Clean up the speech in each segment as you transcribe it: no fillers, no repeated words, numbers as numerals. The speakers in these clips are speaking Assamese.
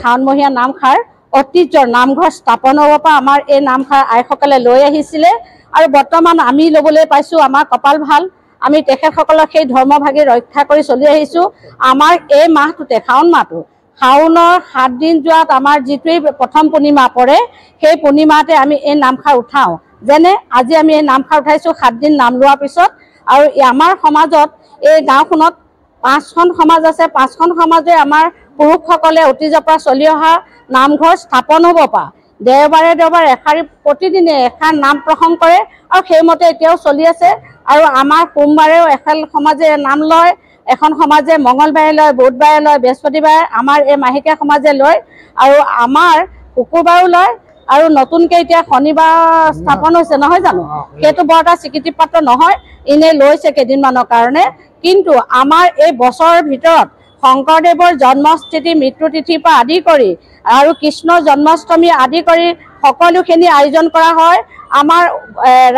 শাওণমহীয়া নামষাৰ ঐতিহ্যৰ নামঘৰ স্থাপন হ'ব পৰা আমাৰ এই নামষাৰ আইসকলে লৈ আহিছিলে আৰু বৰ্তমান আমি ল'বলৈ পাইছোঁ। আমাৰ কপাল ভাল, আমি তেখেতসকলক সেই ধৰ্মভাগী ৰক্ষা কৰি চলি আহিছোঁ। আমাৰ এই মাহটোতে শাওণ মাহটো শাওণৰ 7 দিন যোৱাত আমাৰ যিটোৱেই প্ৰথম পূৰ্ণিমা পৰে সেই পূৰ্ণিমাতে আমি এই নামষাৰ উঠাওঁ। যেনে আজি আমি এই নামষাৰ উঠাইছোঁ 7 দিন নাম লোৱাৰ পিছত। আৰু আমাৰ সমাজত এই গাঁওখনত 5খন সমাজ আছে। 5খন সমাজে আমাৰ পুৰুষসকলে অতীজৰ পৰা চলি অহা নামঘৰ স্থাপন হ'ব পৰা দেওবাৰে এষাৰি প্ৰতিদিনে এষাৰ নাম প্ৰসংগ কৰে আৰু সেইমতে এতিয়াও চলি আছে। আৰু আমাৰ সোমবাৰেও এখন সমাজে নাম লয়, এখন সমাজে মঙলবাৰে লয়, বুধবাৰে লয়, বৃহস্পতিবাৰে আমাৰ এই মাহেকীয়া সমাজে লয় আৰু আমাৰ শুকুৰবাৰো লয়। আৰু নতুনকৈ এতিয়া শনিবাৰ স্থাপন হৈছে নহয় জানো, সেইটো বৰ এটা স্বীকৃতিপ্ৰাপ্ত নহয়, এনেই লৈছে কেইদিনমানৰ কাৰণে। কিন্তু আমাৰ এই বছৰৰ ভিতৰত শংকৰদেৱৰ জন্মতিথি মৃত্যুতিথিৰ পৰা আদি কৰি আৰু কৃষ্ণৰ জন্মাষ্টমী আদি কৰি সকলোখিনি আয়োজন কৰা হয়। আমাৰ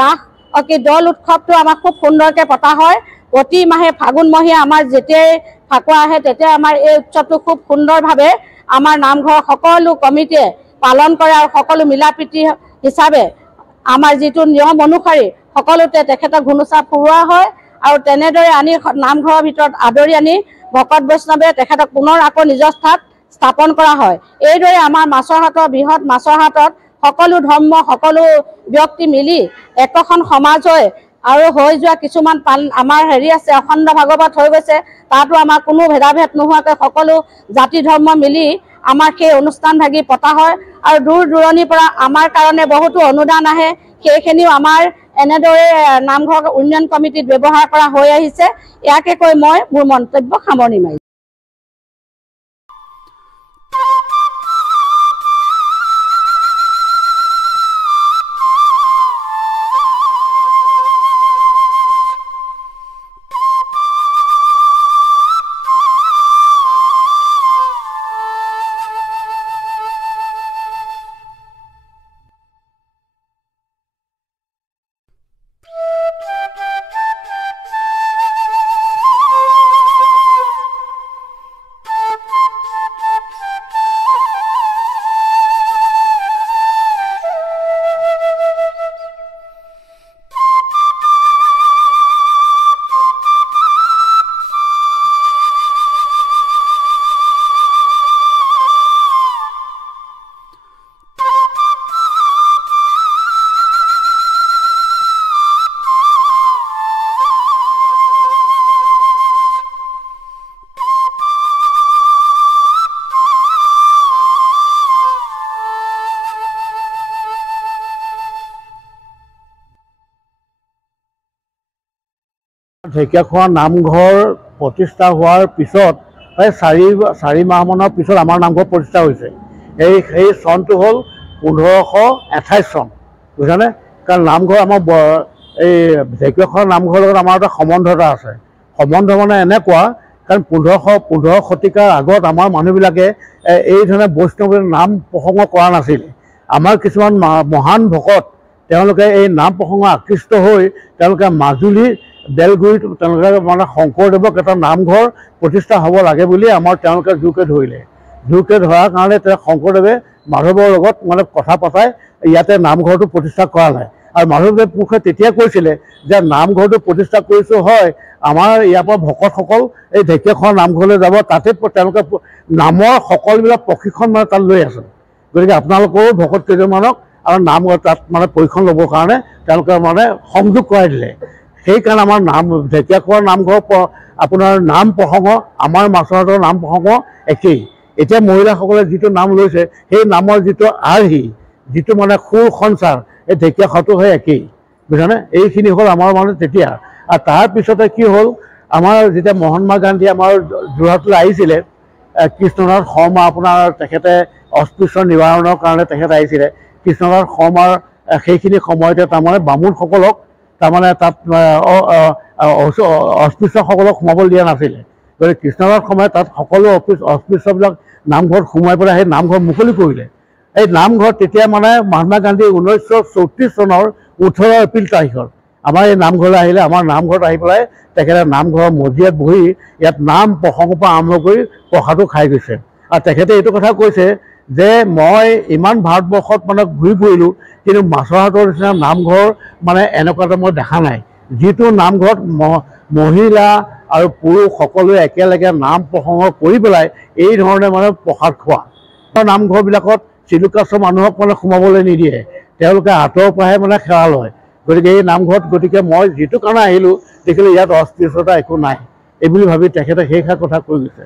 ৰাস দৌল উৎসৱটো আমাৰ খুব সুন্দৰকৈ পতা হয়। প্ৰতি মাহে ফাগুণমহীয়া আমাৰ যেতিয়াই ফাকুৱা আহে তেতিয়া আমাৰ এই উৎসৱটো খুব সুন্দৰভাৱে আমাৰ নামঘৰৰ সকলো কমিটিয়ে পালন কৰে আৰু সকলো মিলাপ্ৰীতি হিচাপে আমাৰ যিটো নিয়ম অনুসৰি সকলোতে তেখেতক ঘুনুচা ফুৰোৱা হয় আৰু তেনেদৰে আনি নামঘৰৰ ভিতৰত আদৰি আনি ভকত বৈষ্ণৱে তেখেতক পুনৰ আকৌ নিজৰ স্থানত স্থাপন কৰা হয়। এইদৰে আমাৰ মাছৰহাটৰ বৃহৎ মাছৰহাটত সকলো ধৰ্ম সকলো ব্যক্তি মিলি একোখন সমাজ হৈ আৰু হৈ যোৱা কিছুমান আমাৰ আছে অখণ্ড ভাগৱত হৈ গৈছে, তাতো আমাৰ কোনো ভেদাভেদ নোহোৱাকৈ সকলো জাতি ধৰ্ম মিলি আমাৰ সেই অনুষ্ঠান ভাগি পতা হয়। আৰু দূৰ দূৰণিৰ পৰা আমাৰ কাৰণে বহুতো অনুদান আহে, সেইখিনিও আমাৰ এনেদৰে নামঘৰ উন্নয়ন কমিটিত ব্যৱহাৰ কৰা হৈ আহিছে। ইয়াকে কৈ মই মোৰ মন্তব্য সামৰণি মাৰিছোঁ। ঢেকীয়াখোৱা নামঘৰ প্ৰতিষ্ঠা হোৱাৰ পিছত প্ৰায় 4 মাহমানৰ পিছত আমাৰ নামঘৰ প্ৰতিষ্ঠা হৈছে। সেই চনটো হ'ল 1528 চন, বুজিছানে? কাৰণ নামঘৰ আমাৰ এই ঢেকীয়াখোৱা নামঘৰৰ লগত আমাৰ এটা সম্বন্ধ এটা আছে। সম্বন্ধ মানে এনেকুৱা, কাৰণ 15 শতিকাৰ আগত আমাৰ মানুহবিলাকে এই ধৰণে বৈষ্ণৱৰ নাম প্ৰসংগ কৰা নাছিল। আমাৰ কিছুমান মহান ভকত তেওঁলোকে এই নাম প্ৰসংগ আকৃষ্ট হৈ তেওঁলোকে মাজুলীৰ বেলগুৰিত তেওঁলোকে মানে শংকৰদেৱক এটা নামঘৰ প্ৰতিষ্ঠা হ'ব লাগে বুলি তেওঁলোকে জোৰকে ধৰিলে। জোৰকে ধৰাৰ কাৰণে শংকৰদেৱে মাধৱৰ লগত মানে কথা পতাই ইয়াতে নামঘৰটো প্ৰতিষ্ঠা কৰা নাই। আৰু মাধৱদেৱ পুৰুষে তেতিয়া কৈছিলে যে নামঘৰটো প্ৰতিষ্ঠা কৰিছোঁ হয়, আমাৰ ইয়াৰ পৰা ভকতসকল এই ঢেকীয়াখোৱা নামঘৰলৈ যাব, তাতে তেওঁলোকে নামৰ সকলোবিলাক প্ৰশিক্ষণ মানে তাত লৈ আছে। গতিকে আপোনালোকৰো ভকত কেইজনমানক আৰু নামঘৰ তাত মানে প্ৰশিক্ষণ ল'বৰ কাৰণে তেওঁলোকে মানে সংযোগ কৰাই দিলে। সেইকাৰণে আমাৰ ঢেকীয়াখোৱা নামঘৰ আপোনাৰ নাম প্ৰসংগ আমাৰ মাছৰহাটৰ নাম প্ৰসংগ একেই। এতিয়া মহিলাসকলে যিটো নাম লৈছে সেই নামৰ যিটো আৰ্হি, যিটো মানে সুৰ সঞ্চাৰ, এই ঢেকীয়াখোৱাটো সেই একেই, বুজিছানে? এইখিনি হ'ল আমাৰ মানে তেতিয়া। আৰু তাৰপিছতে কি হ'ল, আমাৰ যেতিয়া মহাত্মা গান্ধী আমাৰ যোৰহাটলৈ আহিছিলে, কৃষ্ণনাথ শৰ্মা আপোনাৰ তেখেতে অস্পৃশ্য নিবাৰণৰ কাৰণে তেখেত আহিছিলে। কৃষ্ণনাথ শৰ্মাৰ সেইখিনি সময়তে তাৰমানে বামুণসকলক তাৰমানে তাত অস্পৃশ্যসকলক সোমাবলৈ দিয়া নাছিলে। গতিকে কৃষ্ণনাথ শৰ্মাই তাত সকলো অস্পৃশ্যবিলাক নামঘৰত সোমাই পেলাই সেই নামঘৰ মুকলি কৰিলে। এই নামঘৰ তেতিয়া মানে মহাত্মা গান্ধী 1934 চনৰ 18 এপ্ৰিল তাৰিখত আমাৰ এই নামঘৰলৈ আহিলে। আমাৰ নামঘৰত আহি পেলাই তেখেতে নামঘৰৰ মজিয়াত বহি ইয়াত নাম প্ৰসংগৰ পৰা আৰম্ভ কৰি প্ৰসাদো খাই গৈছে। আৰু তেখেতে এইটো কথা কৈছে যে মই ইমান ভাৰতবৰ্ষত মানে ঘূৰি ফুৰিলোঁ, কিন্তু মাছৰ হাটৰ নিচিনা নামঘৰ মানে এনেকুৱা এটা মই দেখা নাই, যিটো নামঘৰত মহিলা আৰু পুৰুষ সকলোৱে একেলগে নাম প্ৰসংগ কৰি পেলাই এই ধৰণে মানে প্ৰসাদ খোৱা। নামঘৰবিলাকত চিলুকাষ্ট মানুহক মানে সোমাবলৈ নিদিয়ে, তেওঁলোকে আঁতৰৰ পৰাহে মানে সেৱা লয়। গতিকে এই নামঘৰত মই যিটো কাৰণে আহিলোঁ দেখিলোঁ ইয়াত অস্পৃশ্যতা একো নাই, এই বুলি ভাবি তেখেতে সেইষাৰ কথা কৈ গৈছে।